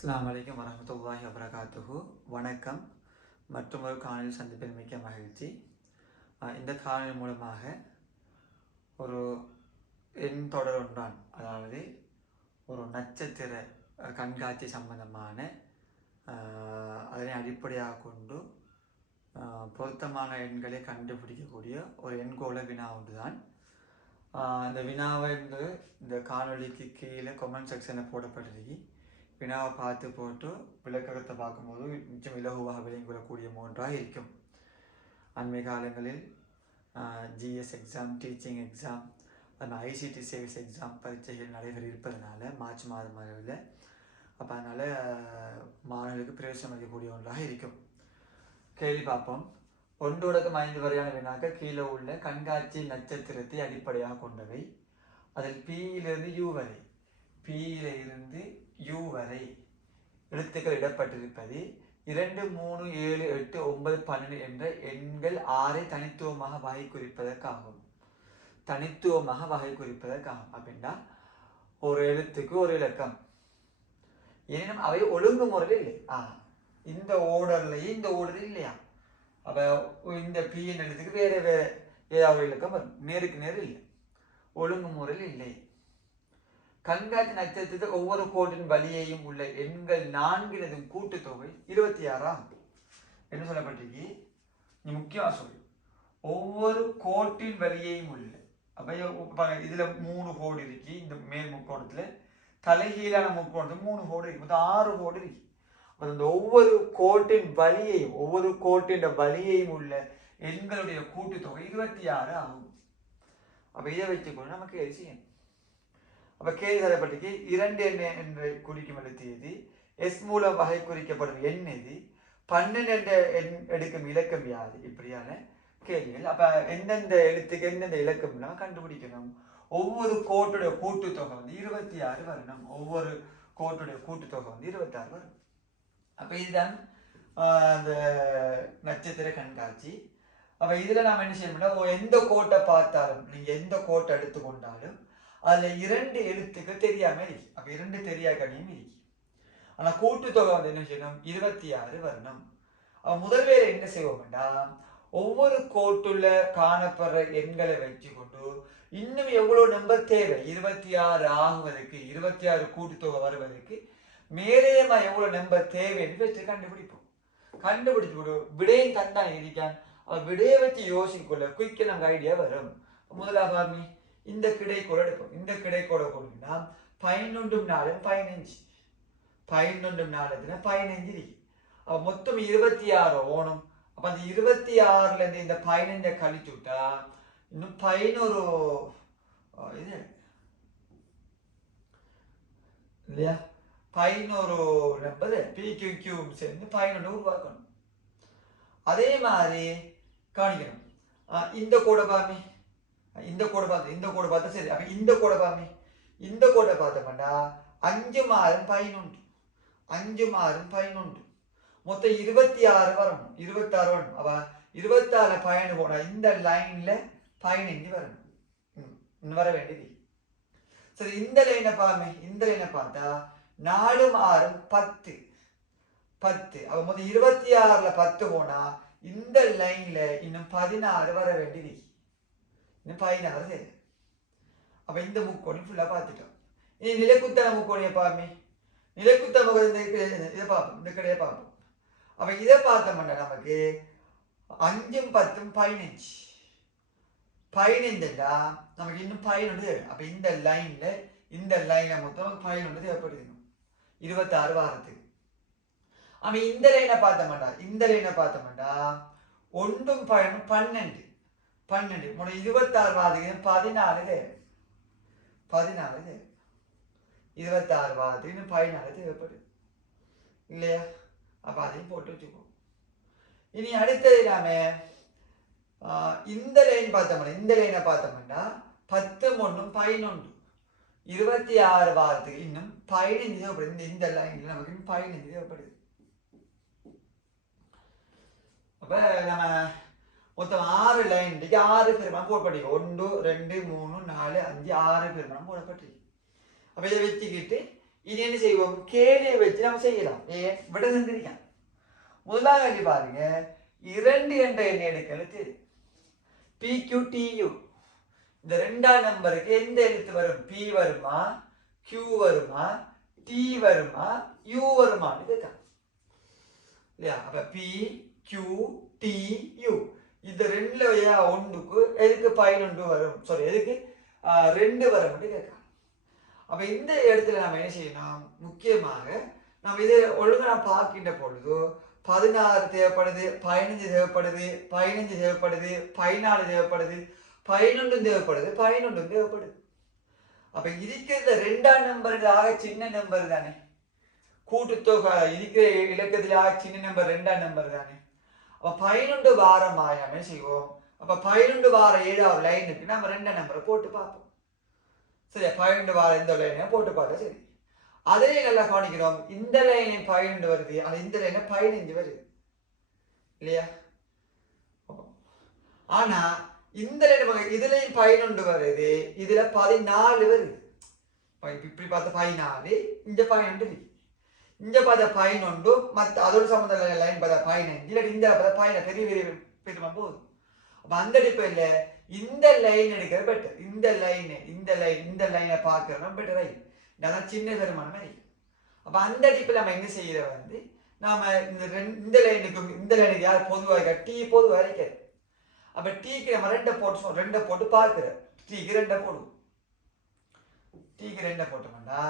அஸ்ஸலாமு அலைக்கும் வரஹ்மத்துல்லாஹி வபரகாத்துஹு. வணக்கம். மற்றொரு காணொலி சந்திப்பில் மிக்க மகிழ்ச்சி. இந்த காணொலி மூலமாக ஒரு எண் தொடர் ஒன்றான், அதாவது ஒரு நட்சத்திர கண்காட்சி சம்பந்தமான அதனை அடிப்படையாக கொண்டு பொருத்தமான எண்களை கண்டுபிடிக்கக்கூடிய ஒரு எண்கோள வினா ஒன்றுதான். இந்த வினாவை இந்த காணொலிக்கு கீழே கமெண்ட் செக்ஷனில் போடப்பட்டிருக்கு. வினாவை பார்த்து போட்டு விளக்கத்தை பார்க்கும்போது மிச்சம் இலகுவாக விளங்கிக்கொள்ளக்கூடிய ஒன்றாக இருக்கும். அண்மை காலங்களில் GS exam, teaching exam, ICT சேவிஸ் எக்ஸாம் பரீட்சைகள் நடைபெற இருப்பதனால மார்ச் மாதம் அளவில் அப்போ அதனால் மாணவர்களுக்கு பிரவேசம் அளிக்கக்கூடிய ஒன்றாக இருக்கும். கேள்வி பார்ப்போம். 1 தொடக்கம் 5 வரையான வினாக்கள் கீழே உள்ள கண்காட்சி நட்சத்திரத்தை அடிப்படையாக கொண்டவை. அதில் பியிலிருந்து யூ வரை, பியிலிருந்து யூ வரை எழுத்துக்கள் இடப்பட்டிருப்பது 2, 3, 7, 8, 9, 12 என்ற எண்கள் 6 தனித்துவமாக வகை குறிப்பதற்காகும். தனித்துவமாக வகை குறிப்பதற்காகும் அப்படின்னா ஒரு எழுத்துக்கு ஒரு இலக்கம், ஏனும் அவை ஒழுங்கு முறையில் இல்லை. இந்த ஓர்டர்லையும் இந்த ஓர்டர் இல்லையா, அப்போ இந்த பியின் எழுத்துக்கு வேற வேற ஏதாவது இலக்கம் வரும், நேருக்கு நேர் இல்லை, ஒழுங்கு முறையில் இல்லை. கண்காட்சி நட்சத்திரத்தில் ஒவ்வொரு கோட்டின் வழியையும் உள்ள எண்கள் 4 கூட்டுத்தொகை 26 ஆகும். என்ன சொல்லப்பட்டிருக்கு? நீ முக்கியமாக சொல்லு. ஒவ்வொரு கோட்டின் வழியையும் உள்ள, அப்போ இதுல 3 கோடு இருக்கு. இந்த மேல் முக்கோணத்துல தலைகீழான முக்கோணத்துல 3 கோடு இருக்கு, மொத்தம் 6 கோடு இருக்கு. அந்த ஒவ்வொரு கோட்டின் வழியையும், ஒவ்வொரு கோட்டின் வழியையும் உள்ள எண்களுடைய கூட்டுத்தொகை 26 ஆகும். அப்ப இதை வச்சுக்கொண்டு நமக்கு செய்யணும். அப்போ கேள்வி தரப்பட்டிருக்கு, 2 எண் என்று குறிக்கும் எழுத்து எது, எஸ் மூலம் வகை குறிக்கப்படும் எண் எது, 12 என்ற எண் எடுக்கும் இலக்கம் யாது, இப்படியான கேள்விகள். அப்போ எந்தெந்த எழுத்துக்கு எந்தெந்த இலக்கம்னா கண்டுபிடிக்கணும். ஒவ்வொரு கோட்டுடைய கூட்டுத்தொகை 26 வரணும். ஒவ்வொரு கோட்டுடைய கூட்டுத்தொகை 26 வரும். அப்போ இதுதான் அந்த நட்சத்திர கண்காட்சி. அப்போ இதில் நாம் என்ன செய்யணும்னா, எந்த கோட்டை பார்த்தாலும், நீங்கள் எந்த கோட்டை எடுத்துக்கொண்டாலும் அதில் 2 எழுத்துக்கள் தெரியாமல் இருக்கு. அப்போ 2 தெரியாக்கணியும் இருக்கு. ஆனால் கூட்டுத்தொகை என்ன செய்யணும், 26 வரணும். அப்போ முதல் வேலை என்ன செய்வோம்டா, ஒவ்வொரு கோட்டுள்ள காணப்படுற எண்களை வச்சுக்கொண்டு இன்னும் எவ்வளோ நம்பர் தேவை 26 ஆகுவதற்கு, 26 கூட்டுத்தொகை வருவதற்கு மேலேயமா எவ்வளோ நம்பர் தேவைன்னு வச்சு கண்டுபிடிப்போம். கண்டுபிடிச்சு விடு விடையும் தந்தா இருக்கான். விடையை வச்சு யோசிக்கொள்ள குயிக்க நமக்கு ஐடியா வரும். முதலாக இந்த கிடைக்கோடு எடுப்போம். இந்த கிடைக்கோட கொடுங்கன்னா 11 4 15, 11 4 15 இருக்கு. அப்போ மொத்தம் 26 ஓணும். அப்போ அந்த 26ல இருந்து இந்த 15 கழிச்சு விட்டா இன்னும் 11 இது இல்லையா, 11 நம்பர் பிக்யூ கியூம் சேர்ந்து 11 உருவாக்கணும். அதே மாதிரி கவனிக்கணும். இந்த கோடை பாமி, இந்த கோடை பார்த்து, இந்த கோடை பார்த்தா சரி. அப்ப இந்த கோடை பாமி, இந்த கோடை பார்த்தோம்னா 5 6 11, 5 6 11, மொத்தம் 26 வரணும். 26 வரணும். அப்ப 26 15 போனா இந்த லைன்ல 15 வரணும், வர வேண்டியது. சரி, இந்த லைனை பாமி, இந்த லைனை பார்த்தா 4 6 10, 10. அப்ப மொத்தம் 26ல 10 போனா இந்த லைன்ல இன்னும் 16 வர வேண்டியது, இன்னும் 16 சரி. அப்ப இந்த முக்கோணி ஃபுல்லா பார்த்துட்டோம். இனி நிலைக்குத்தன முக்கோணியை பாருமே, நிலைக்குத்தன முக்கோணி இதை பார்ப்போம், இந்த கடையை பார்ப்போம். அப்ப இதை பார்த்தோம்னா நமக்கு 5 10 15, 15ண்டா நமக்கு இன்னும் 11 தேவை. அப்ப இந்த லைன்ல மொத்தம் நமக்கு 11 தேவைப்படுது, 26 வாரத்துக்கு. அப்ப இந்த லைனை பார்த்தோம்டா, இந்த லைனை பார்த்தோம்டா 1 12 12, 26 வாரத்துக்கு 14 தேவை, 14 தேவை. 26 வாரத்துக்கு 14 தேவைப்படுது இல்லையா? அப்ப அதையும் போட்டு வச்சுக்கோ. இனி அடுத்தது நாம இந்த லைன் பார்த்தோம்னா, இந்த லைனை பார்த்தோம்னா 10 1 11, 26 வாரத்துக்கு இன்னும் 15 தேவைப்படுது. இந்த லைன்ல நமக்கு இன்னும் 15 தேவைப்படுது. அப்ப நம்ம மொத்தம் 6 லைன் 6 பெருமானம் போடப்பட்டிருக்கு. 1 2 3 4 5 6 பெருமானம் போடப்பட்டிருக்கு. அப்ப இதை வச்சுக்கிட்டு இனி என்ன செய்வோம், கேலியை வச்சு நம்ம செய்யலாம். ஏன் விட செஞ்சிருக்கேன். முதலாவது பாருங்க, 2 என்ற எண்ணை எடுக்கிறது தெரியும். PQTU இந்த 2ஆம் நம்பருக்கு எந்த எழுத்து வரும்? P வருமா, Q வருமா, T வருமா, U வருமானு கேட்கலாம் இல்லையா? அப்ப P Q T U இந்த 2ல ஒன்றுக்கு எதுக்கு 11 வரும், சாரி எதுக்கு 2 வரும் கேட்கலாம். அப்ப இந்த இடத்துல நம்ம என்ன செய்யணும், முக்கியமாக நம்ம இதை ஒழுங்கா பார்க்கின்ற பொழுது 16 தேவைப்படுது, 15 தேவைப்படுது, 15 தேவைப்படுது, 14 தேவைப்படுது, 11 தேவைப்படுது, 11 தேவைப்படுது. அப்ப இருக்கிற 2ஆம் நம்பர்களாக சின்ன நம்பர் தானே, கூட்டுத்தொகை இருக்கிற இலக்கத்திலாக சின்ன நம்பர் 2ஆம் நம்பர் தானே. அப்ப 11 வாரமாயாமே செய்வோம். அப்ப 11 வார 7ஆவது லைனுக்கு நம்ம 2ஆம் நம்பரை போட்டு பார்ப்போம். சரியா? 12 வார இந்த லைனை போட்டு பார்த்தா சரி. அதே நல்லா கவனிக்கிறோம், இந்த லைன் 12 வருது, ஆனா இந்த லைன் 15 வருது இல்லையா? ஆனா இந்த லைன் இதுலயும் 11 வருது, இதுல 14 வருது. இப்படி பார்த்த 14, இங்க 12 இருக்கு. இங்க பார்த்த 11, மற்ற அதோட சம்பந்த லைன் பார்த்தா 15, இல்லாட்டி இந்த பார்த்தா 15 பெரிய பெரிய பெருமா போகுது. அப்ப அந்த அடிப்படையில இந்த லைன் எடுக்கிற பெட்டர். இந்த லைனை பார்க்கறோம் பெட்டர் ஆகி அதான் சின்ன பெருமான மாதிரி. அப்ப அந்த அடிப்பில் நம்ம என்ன செய்யற வந்து, நாம இந்த லைனுக்கு யார் பொதுவாக T பொதுவாக இருக்கிறது. அப்ப Tக்கு நம்ம 2 போட்டு பார்க்கிறோம். Tக்கு 2 போடுவோம். Tக்கு 2 போட்டோம்னா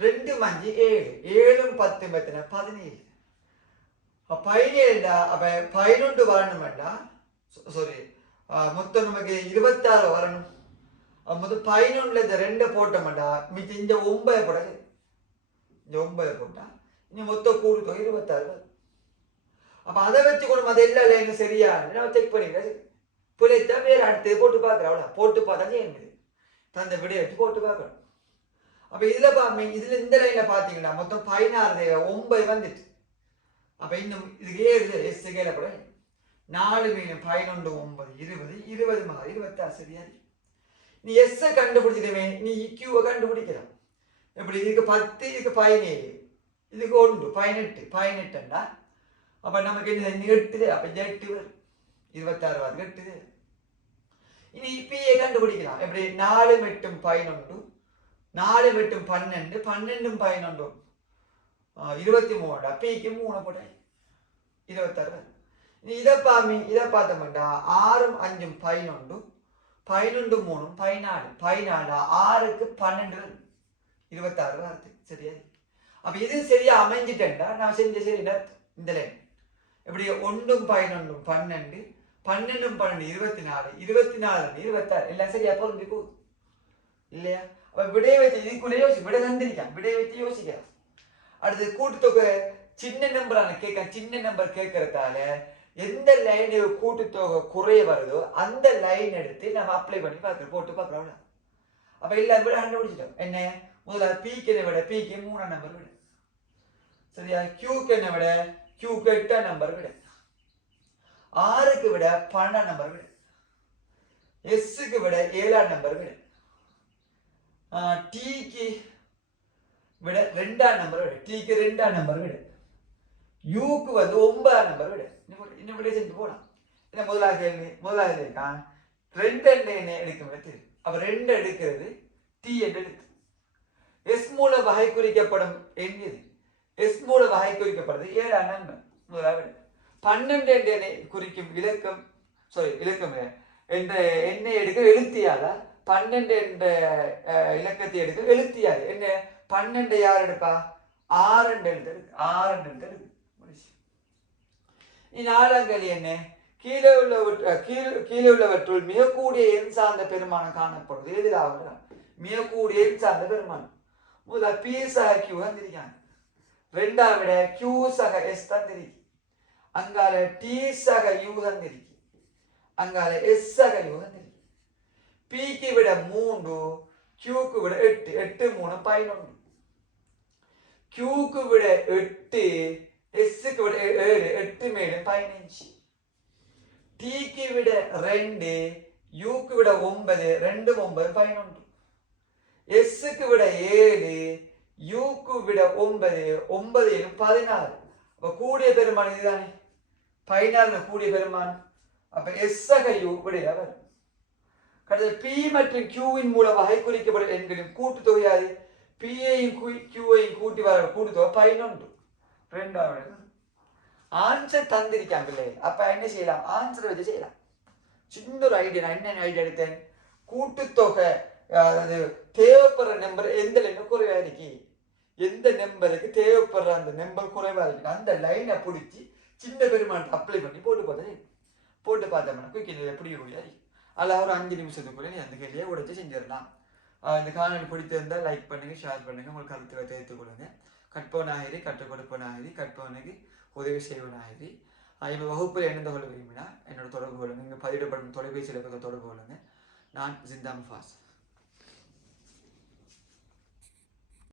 2 5 7, 7 10 17. 17 அப்ப 11 வரணும்டா, சாரி மொத்தம் நமக்கு 26 வரணும். முதல் 11ல இந்த 2 போட்டோம்டா மிச்சம் இந்த 9 போடாது. இந்த 9 போட்டா இனி மொத்த கூடு தொகை 26 வரும். அப்ப அதை வச்சு கொண்டு அது எல்லா லைனும் சரியா நான் செக் பண்ணிக்கிறேன். பிள்ளைத்தா வேற அடுத்து போட்டு பார்க்குறேன். அவ்வளோ போட்டு பார்த்தா செய்யுது தந்த விடையை வச்சு போட்டு பார்க்கணும். அப்ப இதுல இந்த லைன்ல பாத்தீங்கன்னா மொத்தம் 16 9 வந்துட்டு. அப்ப இன்னும் இதுக்கு ஏழு எஸ் கேல கூட 4 மீன் 11 9 20 20 மாறி 26 சரியா? நீ எஸ் கண்டுபிடிச்சிடுமே, நீ கியூவை கண்டுபிடிக்கலாம். எப்படி? இதுக்கு 10, இதுக்கு 17, இதுக்கு 1 18 18ண்டா அப்ப நமக்கு என்ன 8, அப்ப 8 வரும் 26 வருது 8. இனி பிஏ கண்டுபிடிக்கலாம். எப்படி? 4 மட்டும் 11, 4 மட்டும் 12, 12 11 23, பிக்கு 3 போட்டா 26 வரும். இதை பார்த்தோம்டா 6 5 11, 11 3 14, 14 6க்கு 12 வரும் 26 வருது சரியா? அப்ப இது சரியா அமைஞ்சிட்டா நான் செஞ்ச சரி இந்த லைன். எப்படி? 1 11 12, 12 12 24, 24 26 எல்லாம் சரியா பொருந்தி போகுது இல்லையா? அப்ப விடையை வச்சு இதுக்குள்ளே விடை தந்திருக்கான், விடையை வச்சு யோசிக்கலாம். அடுத்து கூட்டுத்தொகை சின்ன நம்பரான சின்ன நம்பர் கேட்கறதால எந்த லைனு கூட்டுத்தொகை குறைய வருதோ அந்த லைன் எடுத்து நம்ம அப்ளை பண்ணி பார்க்குறோம், போட்டு பார்க்குறோம். அப்ப எல்லாரும் விட கண்டுபிடிச்சிட்டோம். என்ன? முதல்ல பிக்கு என்ன விட? பிக்கு 3ஆம் நம்பர் விட சரியா? கியூக்கு என்ன விட? கியூக்கு 8ஆம் நம்பர் விட, ஆறுக்கு விட 12ஆம் நம்பர் விட, எஸ்ஸுக்கு விட 7ஆம் நம்பர் விட, டிக்கு விட 2ஆம் நம்பர் விட, டிக்கு 2ஆம் நம்பர் விட, யூக்கு வந்து 9ஆம் நம்பர் விட. இன்னும் விட செஞ்சு போலாம். என்ன முதலாக கேள்வி? முதலாக இருக்கான் 2 என்ன எடுக்கிறது. அப்ப 2 எடுக்கிறது டி என்று எடுத்து எஸ் மூல வகை குறிக்கப்படும் எண்ணியது. எஸ் மூல வகை குறிக்கப்படுறது 7ஆம் நம்பர் முதலாவது. 12 எண்ணை குறிக்கும் இலக்கம், சாரி இலக்கம் என்ற எண்ணை எடுக்க எழுத்தியால 12 என்ற இலக்கத்தை எடுக்க எழுத்தியாது. என்ன? 12 யார் எடுப்பா? 6 எழுத்து 6 எழுத்து எடுக்கு. நாலாம் கேள்வி என்ன? கீழே உள்ளவற்றுள் மிக கூடிய எண் சார்ந்த பெருமானம் காணப்படுது. எதிராக மிக கூடிய எண் சார்ந்த பெருமானம். முதல்ல பி சக கியூ தந்திருக்காங்க. 2ஆம் விட கியூ சக எஸ் தந்திருக்கு. அங்கால டி சக யூ தந்திருக்கு. அங்கால எஸ் சக யூ தந்திருக்கு. பிக்கு விட 3, கியூக்கு விட 8, 8 3 11, கியூக்கு விட 8, எஸ்ஸுக்கு விட 7, 8 மேலும் 15, டிக்கு விட 2, யூக்கு விட 9, 2 9 11, எஸ்ஸுக்கு விட 7, யூக்கு விட 9 9 எனும் 16. அப்போ கூடிய பெருமானம் இதுதானே 16 கூடிய பெருமானம். அப்போ SU விடையா வரும். கடைசி P மற்றும் Qவின் மூலம் வகை குறிக்கப்படும் எண்களின் கூட்டுத்தொகையாது P-ஐயும் Q-ஐயும் கூட்டி வர கூட்டுத்தொகை 11. ரெண்டாவது ஆன்சர் தந்திருக்காங்களே. அப்ப என்ன செய்யலாம்? ஆன்சரை வச்சு செய்யலாம். சின்ன ஒரு ஐடியா. நான் என்ன ஐடியா எடுத்தேன்? கூட்டுத்தொகை அதாவது தேவைப்படுற நம்பர் எந்த லைன் குறைவா இருக்கு, எந்த நம்பருக்கு தேவைப்படுற அந்த நம்பர் குறைவா இருக்கு, அந்த லைனை பிடிச்சி சின்ன பெருமானத்தை அப்ளை பண்ணி போட்டு பார்த்தோம்னா குயிக் பிடிக்கக்கூடிய அதில் ஒரு 5 நிமிஷத்துக்குள்ளே நீ அந்த கேள்வியை உடைச்சி செஞ்சிடலாம். இந்த காணொலி பிடித்திருந்தால் லைக் பண்ணுங்க, ஷேர் பண்ணுங்க, உங்களுக்கு கருத்துக்களை தெரிவித்துக் கொள்ளுங்க. கற்பவனாகிரி, கற்றுக் கொடுப்பவனாகிரி, கற்பவனுக்கு உதவி செய்வனாகிரி. இப்போ வகுப்பில் இணைந்து கொள்ள விரும்பினா என்னோட தொடர்பு கொள்ளுங்க. இங்கே பதிவிடப்படும் தொலைபேசி இலக்கத்தை தொடர்பு கொள்ளுங்க. நான் ஜிந்தா முஃபாஸ்.